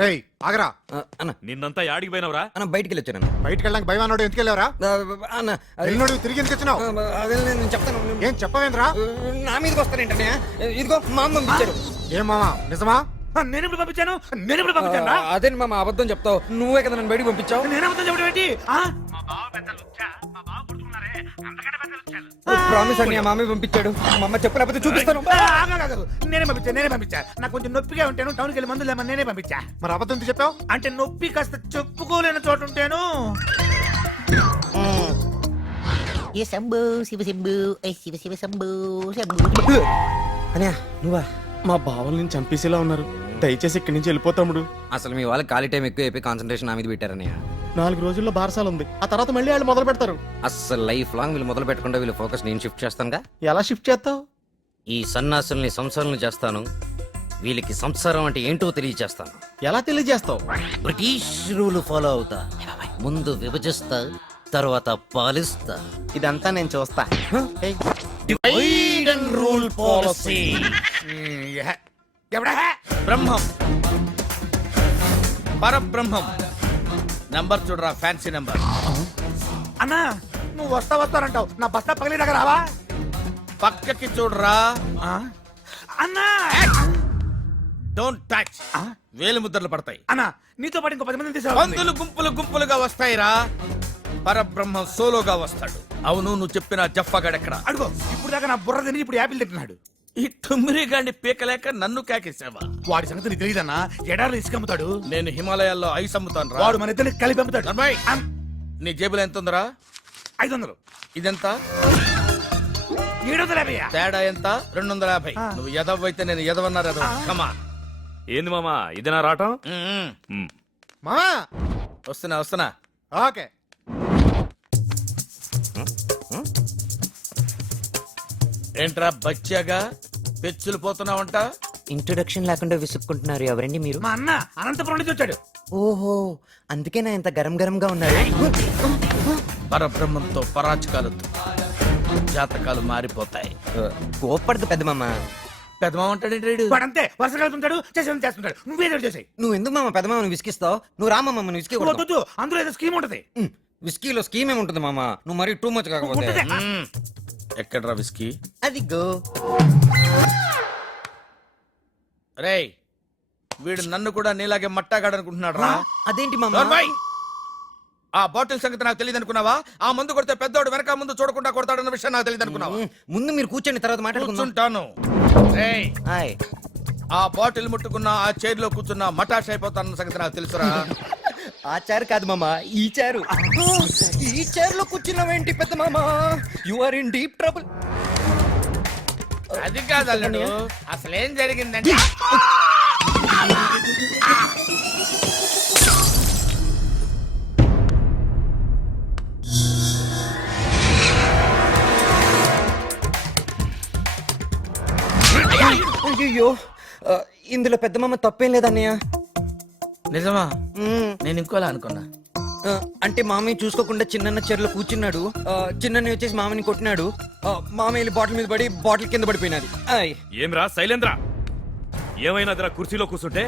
రేయ్ ఆగరా. అన్న నిన్నంతా యాడికి పోయినవరా? అన్న బయటికి వెళ్ళొచ్చాను బయటికి వెళ్ళడానికి భయం అన్నాడు, ఎందుకు వెళ్ళావరా? అన్న వెళ్ళినోడు తిరిగి ఎందుకు వచ్చినావు? అదే నేను చెప్తాను. ఏం చెప్పవేంద్రా? నా మీదకి వస్తానేంటనే? ఇదిగో మా అమ్మ పంపించారు. ఏం మామా నిజమా? నేను ఇప్పుడు పంపించాను. నేను ఇప్పుడు పంపించాను. అదే మామ అబద్ధం చెప్తావు. నువ్వే కదా నన్ను బయటికి పంపించావు. నేను అబద్ధం చెప్పడం ఏంటి? ప్రామిస్ అండి మా మామే పంపించాడు. మా అమ్మ చెప్పలేకపోతే చూపిస్తాను. నేనే పంపించా. నాకు కొంచెం నొప్పిగా ఉంటాను, టౌన్కి వెళ్ళి మందులు లేమని నేనే పంపించా. మరి అబద్ధం ఎందుకు చెప్పావు? అంటే నొప్పి కాస్త చెప్పుకోలేని చోట ఉంటాను. ఏ శంభు శివ శంభు శివ శివ శంభు శంభు. అన్నయ్య నువ్వా? మా బావలు నేను చంపేసేలా ఉన్నారు, దయచేసి ఇక్కడి నుంచి వెళ్ళిపోతాముడు. అసలు మీ వాళ్ళకి ఖాళీ టైం ఎక్కువ అయిపోయి కాన్సన్ట్రేషన్ నా మీద పెట్టారన్నయ్య. 4 రోజుల్లో బారసాల ఉంది, ఆ తర్వాత మళ్ళీ వాళ్ళు మొదలు పెడతారు. అసలు లైఫ్ లాంగ్ వీళ్ళు మొదలు పెట్టకుండా వీళ్ళు ఫోకస్ నేను షిఫ్ట్ చేస్తానుగా. ఎలా షిఫ్ట్ చేస్తావు? ఈ సన్నాసుల్ని సంసారాలను చేస్తాను. వీళ్ళకి సంసారం అంటే ఏంటో తెలియజేస్తాను. ఎలా తెలియజేస్తావు? బ్రిటిష్ రూల్ ఫాలో అవుతా. ముందు విభజిస్తా, తర్వాత పాలిస్తా. ఇదంతా నేను చూస్తా. Divide and rule policy. ఎవడా? బ్రహ్మం, పరబ్రహ్మం. నంబర్ చూడరా, ఫ్యాన్సీ నంబర్. అన్నా నువ్వు వస్తానంటావు, నా బస్తా పగిలి దగ్గర రావా? పక్కకి చూడరా. అన్నా డోంట్ టచ్. వేలు ముద్రలు పడతాయి. అన్నా నీతో పాటు ఇంకో 10 మంది పందులు గుంపులుగా వస్తాయిరా. పరబ్రహ్మం సోలోగా వస్తాడు. అవును, నువ్వు చెప్పిన జఫ్ఫాగాడెక్కడ? అడుగు. ఇప్పుడు దాకా నా బుర్ర తిని ఇప్పుడు యాపిల్ తింటున్నాడు. ఈ టుమ్మిరి గాడిని పీకలేక నన్ను కేకేసావా? వాడి సంగతి నీకు తెలియదన్నా. ఎడార్లు ఇసుక అమ్ముతాడు. నేను హిమాలయాల్లో ఐస్ అమ్ముతాను రా. వాడు మన ఇద్దరిని కలిపి అమ్ముతాడు. నర్మాయ్, నీ జేబులో ఎంత ఉందరా? 500. ఇదెంత? 750. తేడా ఎంత? 250. నువ్వు ఎదవైతే నేను ఎదవన్నారు. కమా. ఏంది మామా ఇదేనా రావటం? మామా వస్తున్నా. ఓకే. ఏంట్రా బచ్చాగా పెచ్చులు పోతున్నావంట? ఇంట్రొడక్షన్ లేకుండా విసుక్కుంటున్నారు. ఎవరండి మీరు? మా అన్న అనంతపురం నుంచి వచ్చాడు. ఓహో, అందుకేనా ఇంత గరం గరంగా ఉన్నారు. పరబ్రహ్మంతో పరాచకాలతో జాతకాలు మారిపోతాయి. కోప్పడదు పెద్ద మామ. పెద్దమా ఉంటాడు వాడంతే వరుస కలుపుతుంటాడు, చేస్తాడు. నువ్వేదో చేసాయి. నువ్వు ఎందుకు మామ పెద్ద మామని విసికిస్తావు? నువ్వు రా మామ, విసికి వద్దు. అందులో ఏదో స్కీమ్ ఉంటది. విస్కీలో స్కీమ్ ఏముంటుంది మామ? నువ్వు మరీ టూ మచ్ కాకపోతే. ఎక్కడ్రా విస్కీ? అది గో. రేయ్, వీడు నన్ను కూడా నీలాగే మట్టాగాడనుకుంటున్నాడు రా. అదేంటి మామ? నోర్మై! ఆ బాటిల్ సంగతి నాకు తెలియదు అనుకున్నావా? ఆ మందు కొడితే పెద్దోడు వెనక ముందు చూడకుండా కొడతాడన్న విషయం నాకు తెలియదు అనుకున్నావా? ముందు మీరు కూర్చోండి, తర్వాత మాట్లాడుకుందాం. కూర్చుంటాను. రేయ్, హాయ్. ఆ బాటిల్ ముట్టుకున్న ఆ చైర్ లో కూర్చున్న మటాష్ అయిపోతానన్న సంగతి నాకు తెలుసురా. ఆ చైర్ కాదు మామ, ఈ చైర్. ఈ చైర్ లో కూర్చున్నావేంటి పెద్ద మామ? You are in deep trouble. అది కాదు అల్లుడు, అసలేం జరిగిందంటే అయ్యో, ఇందులో పెద్ద మామ తప్పేం లేదన్నయ్య. నిజమా? నేను ఇంకోలా అనుకున్నా. అంటే మామయ్య చూసుకోకుండా చిన్న చీరలో కూర్చున్నాడు. చిన్న వచ్చేసి మామని కొట్టినాడు. మామయ్య వెళ్ళి బాటిల్ మీద పడి బాటిల్ కింద పడిపోయినది. ఏమ్రా శైలేంద్ర, ఏమైనాదిరా? కుర్చీలో కూర్చుంటే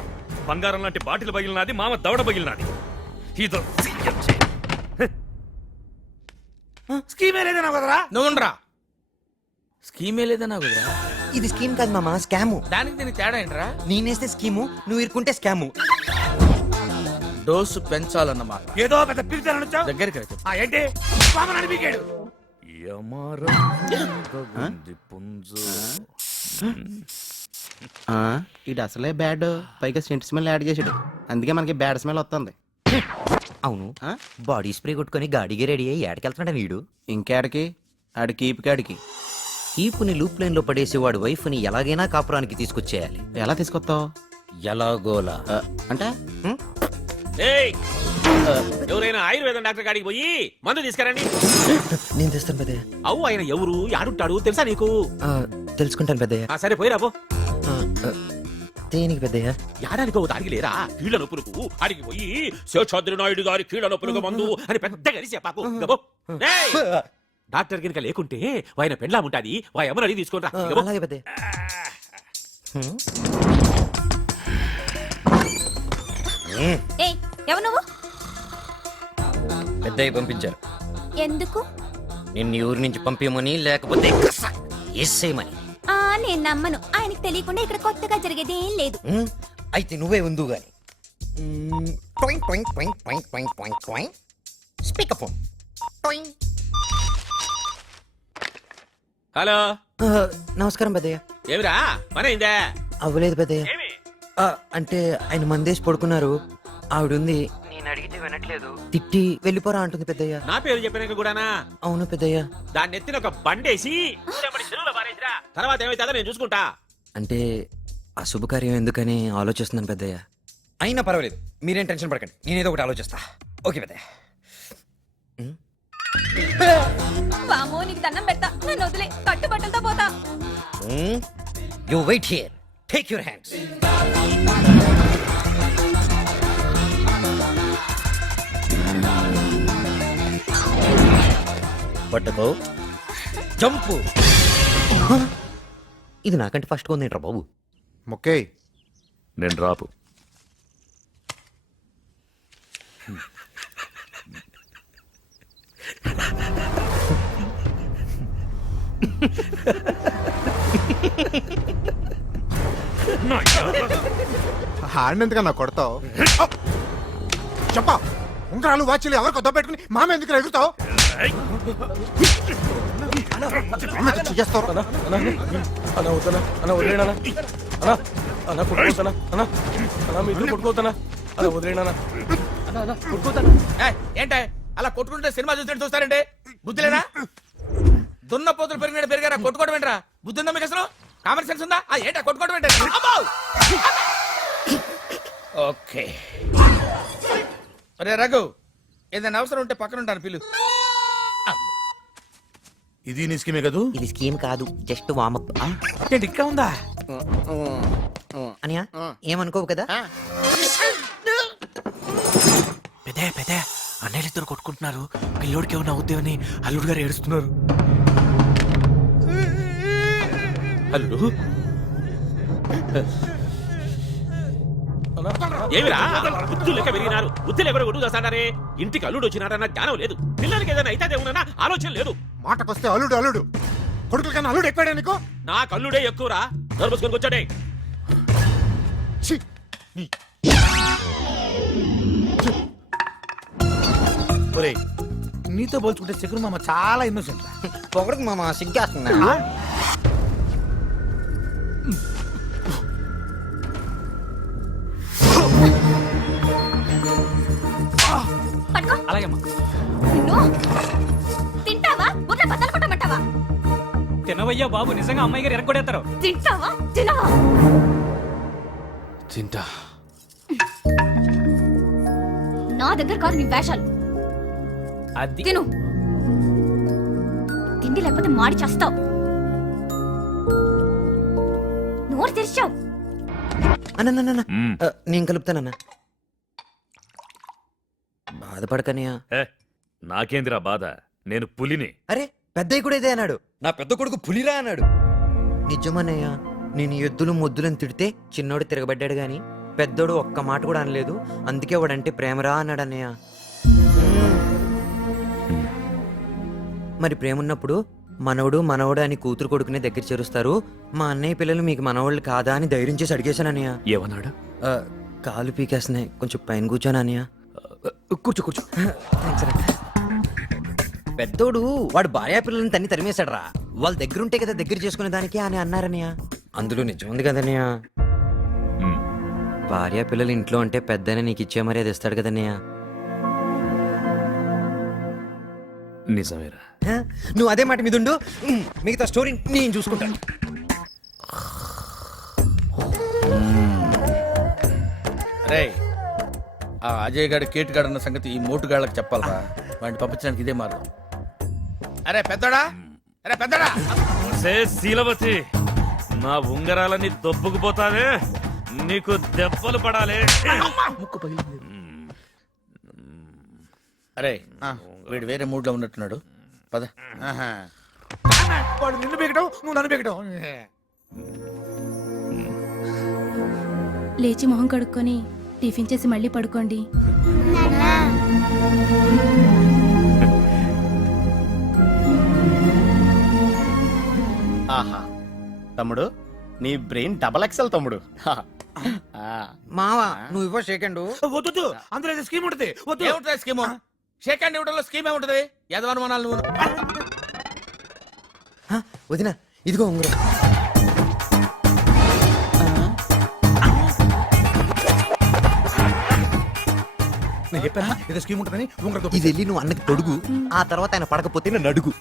బంగారం లాంటి బాటిల్ పగిలినది, మామ దవడ పగిలినది. ఇదో స్కీమే లేదన్నా కదరా? నువ్వురా, స్కీమే లేదన్నా కుదరా? ఇది స్కీమ్ కాదు మామ, స్కాము. దానికి దీనికి తేడా ఏంట్రా? నేనేస్తే స్కీము, నువ్వు ఇరుకుంటే స్కాము. డోసు పెంచాలన్నమాట. ఏదో పెద్ద పిలిచారని వచ్చావు. దగ్గరికి రా. ఏంటి మామని పీకాడు? ఇది అసలే బ్యాడ్, పైగా సెంట్ స్మెల్ యాడ్ చేసాడు, అందుకే మనకి బ్యాడ్ స్మెల్ వస్తుంది. అవును, బాడీ స్ప్రే కొట్టుకొని గాడికి రెడీ అయ్యి ఏడకెళ్తున్నాడు వీడు. ఇంకేడికి? ఆడి కీపుకాడికి. ఈపుని లూప్ లైన్ లో పడేసి వాడి వైఫ్ ని ఎలాగైనా కాపురానికి తీసుకొచ్చేయాలి. ఎలా తీసుకొస్తావు? ఎలాగోలా. అంటే ఎవరైనా ఆయుర్వేదం డాక్టర్ కాడికి పోయి మందు తీసుకురండి. నేను తెస్తాను పెద్దయ్య. అవు ఆయన ఎవరు, యాడుంటాడు తెలుసా నీకు? తెలుసుకుంటాను పెద్దయ్య. సరే పోయిరా పో. దేనికి పెద్దయ్య? యాడానికి ఒక దానికి లేరా? కీళ్ళ నొప్పులకు అడిగి పోయి శేషాద్రి నాయుడు గారి కీళ్ళ నొప్పులకు మందు అని పెద్ద కలిసి చెప్పాకు. డాక్టర్ గినక లేకుంటే ఆయన పెండ్లా ఉంటాది, వా ఎమరు అడిగి తీసుకుంటా. అలాగే పెద్దయ్య. ఏ ఎవరు నువ్వు? పెద్దయ్య పంపించారు. ఎందుకు? నిన్ను ఊరి నుంచి పంపించమని, లేకపోతే ఎస్సేయమని. నేను నమ్మను. ఆయనకు తెలియకుండా ఇక్కడ కొత్తగా జరిగేది ఏం లేదు. అయితే నువ్వే ఉందు గాని. Speaker phone. హలో, నమస్కారం పెద్దయ్య. ఏమిరా పనైందా? అవ్వలేదు పెద్దయ్య. అంటే ఆయన మందేసి పడుకున్నారు. ఆవిడుంది, నేను అడిగితే వినట్లేదు, తిట్టి వెళ్ళిపోరా అంటుంది పెద్దయ్య. నా పేరు చెప్పినాక కూడానా? అవును పెద్దయ్య. దాన్ని ఎత్తిన ఒక బండేసి చెరువులో పారేసిరా. తర్వాత ఏమైతుందో నేను చూసుకుంటా. అంటే అశుభకార్యం ఎందుకని ఆలోచిస్తున్నాను పెద్దయ్య. అయినా పర్వాలేదు, మీరేం టెన్షన్ పడకండి, నేనేదో ఒకటి ఆలోచిస్తా. ఓకే పెద్దయ్య. వామో, నీకు దండం పెడతా. నన్ను వదిలే, కట్టుబట్టలతో పోతా. You wait here, take your hands. పట్టుకో, జంపు. ఇది నాకంటే ఫస్ట్ కొందేంట్రా బాబు. మొక్కే నేను రాపు. ఆడినందుకన్నా కొడతావు. చెప్పా, ఉంగరాలు వాచ్లు ఎవరు కొత్త పెట్టుకుని మామ ఎందుకు ఎగురుతావు? ఏంటే అలా కొట్టుకుంటే సినిమా చూస్తే చూస్తారంటే బుద్ధి లేదా? దున్న పోతులు పెరిగినట్టు పెరిగారా కొట్టుకోవడం ఏంట్రా? బుద్ధి ఉందా మీకు అసలు? కామన్ సెన్స్ ఉందా? ఏంటా కొట్టుకోవడం ఏంటి? ఓకే అరే రఘు, ఏదైనా అవసరం ఉంటే పక్కన ఉంటాను, పిలు. ఇది నీ స్కీమే కదూ? ఇది స్కీమ్ కాదు, జస్ట్ వామప్. ఏంటి ఇంకా ఉందా? అనియా ఏమనుకోవు కదా? పెదే పెదే అన్నయ్యలిద్దరు కొట్టుకుంటున్నారు. పిల్లోడికి ఏమన్నా అవుద్దేమని అల్లుడు గారు ఏడుస్తున్నారు. అల్లుడు ఏమిరా బుద్ధులు లెక్క పెరిగినారు. బుద్ధులు ఎవరు ఒడుగు చేస్తాడారే? ఇంటికి అల్లుడు వచ్చినాడన్న జ్ఞానం లేదు. పిల్లలకి ఏదైనా అయితే ఏమన్నా ఆలోచన లేదు. మాటకొస్తే అల్లుడు అల్లుడు, కొడుకుల కన్నా అల్లుడు ఎక్కువడా నీకు? నాకు అల్లుడే ఎక్కువరా. దొరబుసుకొని కూర్చోడే. ఛీ! ఒరేయ్, నీతో పోల్చుకుంటే శకురు మామ చాలా ఇన్నోసెంట్. పొగడకు మామ, సిగ్గేస్తున్నా. పట్టుకో. అలాగేమ్మా. నిన్ను తింటావా? ఊర్లో బద్దలు కొట్టమంటావా? తినవయ్యా బాబు, నిజంగా అమ్మాయి గారు ఎరగొడేస్తారు. తింటావా? తినవా? తింటా. నా దగ్గర కాదు నీ వేషాలు. అది తిను. తిండి లేకపోతే మాడి చేస్తావు. నోరు తెరిచావు. అన్న నేను కలుపుతానన్నా. బాధపడకనియా. నాకేందిరా బాధ? నేను పులిని. అరే పెద్దయ్య కూడా ఇదే అన్నాడు. నా పెద్ద కొడుకు పులిరా అన్నాడు. నిజమన్నయ్య, నేను ఎద్దులు మొద్దులను తిడితే చిన్నోడు తిరగబడ్డాడు గాని పెద్దోడు ఒక్క మాట కూడా అనలేదు. అందుకే వాడంటే ప్రేమరా అన్నాడు అన్నయ్య. మరి ప్రేమ ఉన్నప్పుడు మనవడు మనవడు అని కూతురు కొడుకునే దగ్గర చేరుస్తారు. మా అన్నయ్య పిల్లలు మీకు మనవాళ్ళు కాదా అని ధైర్యం చేసి అడిగేశాను అన్నయ్య. ఏమన్నాడు? కాలు పీకేస్తున్నాయి, కొంచెం పైన కూర్చోను అన్నయ్య. కూర్చో కూర్చో. పెద్దోడు వాడు భార్యా పిల్లల్ని తన్ని తరిమేశాడు రా. వాళ్ళ దగ్గరుంటే కదా దగ్గర చేసుకునే దానికి అని అన్నారన్నయ్య. అందులో నిజం ఉంది కదన్నయ్య. భార్యా పిల్లలు ఇంట్లో అంటే పెద్దనే నీకు ఇచ్చే మర్యాద ఇస్తాడు కదన్నయ్య. నిజమేరా. నువ్వు అదే మాట మీద ఉండు, మిగతా స్టోరీ నేను చూసుకుంటాను. రే, ఆ అజయ్ గారి కేటుగాడు అన్న సంగతి ఈ మోటుగాళ్ళకి చెప్పాలరా. వాడిని పంపించడానికి ఇదే మార్గం. అరే పెద్దోడా, అరే పెద్దోడా. శీలవతి, నా ఉంగరాలని దొబ్బుకుపోతావే, నీకు దెబ్బలు పడాలి. అరే వీడు వేరే మూడ్ లో ఉన్నట్టున్నాడు, పద. వాడు నిన్ను బీగడం, నువ్వు నన్ను బీగడం. లేచి మొహం కడుక్కొని టిఫిన్ చేసి మళ్ళీ పడుకోండి. ఆహా తమ్ముడు నీ బ్రెయిన్ డబల్ ఎక్సెల్ తమ్ముడు హా. ఆ, మావా నువ్వు ఇవ్వ సెకండ్. వద్దు అందులో ఏదో స్కీమ్ ఉంటుంది ఏముంటుంది స్కీమ్ షేక్ హ్యాండ్ ఇవ్వడంలో స్కీమ్ ఏముంటది యదవనుమానాలు నువ్వు వదిన ఇదిగో ఉంగరం. నేను చెప్పాను ఏదో స్కీమ్ ఉంటుందని ఉంగరంతో ఇది వెళ్ళి నువ్వు అన్నకి తొడుగు, ఆ తర్వాత ఆయన పడకపోతే నన్ను అడుగు.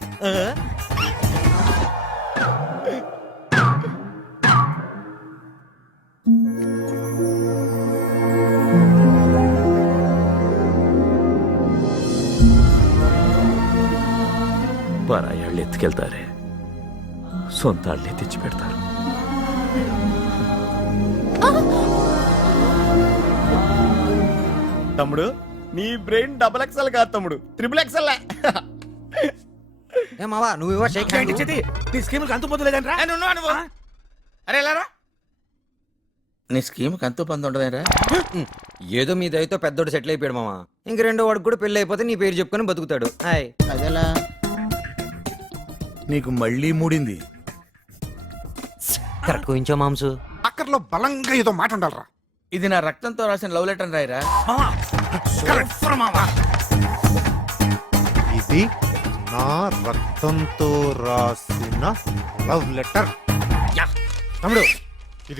పరాయాళ్ళు ఎత్తుకెళ్తారే, సొంత వాళ్ళే తెచ్చి పెడతారు. తమ్ముడు నీ బ్రెయిన్ డబల్ ఎక్సెల్ కాదు తమ్ముడు ట్రిపుల్ ఎక్సెల్. ఏ మావా నువ్వు ఇవ్వ సెకండ్. నీ స్కీమ్ అంతు పొందు లేదంట్రా అరే ఎలారా నీ స్కీమ్ అంతు పొందు ఉండదేరా ఏదో మీ దయతో పెద్దోడు సెటిల్ అయిపోయాడు మావా. ఇంక రెండో వాడికి కూడా పెళ్లి అయిపోతే నీ పేరు చెప్పుకొని బతుకుతాడు. హాయ్ అదేలా నీకు మళ్ళీ మూడింది కరెక్ట్ కోయించో మాంసు. అక్కర్లో బలంగా ఏదో మాట ఉండాలరా. ఇది నా రక్తంతో రాసిన లవ్ లెటర్ రాయరా ఇది నా రక్తంతో రాసిన లవ్ లెటర్. తమ్ముడు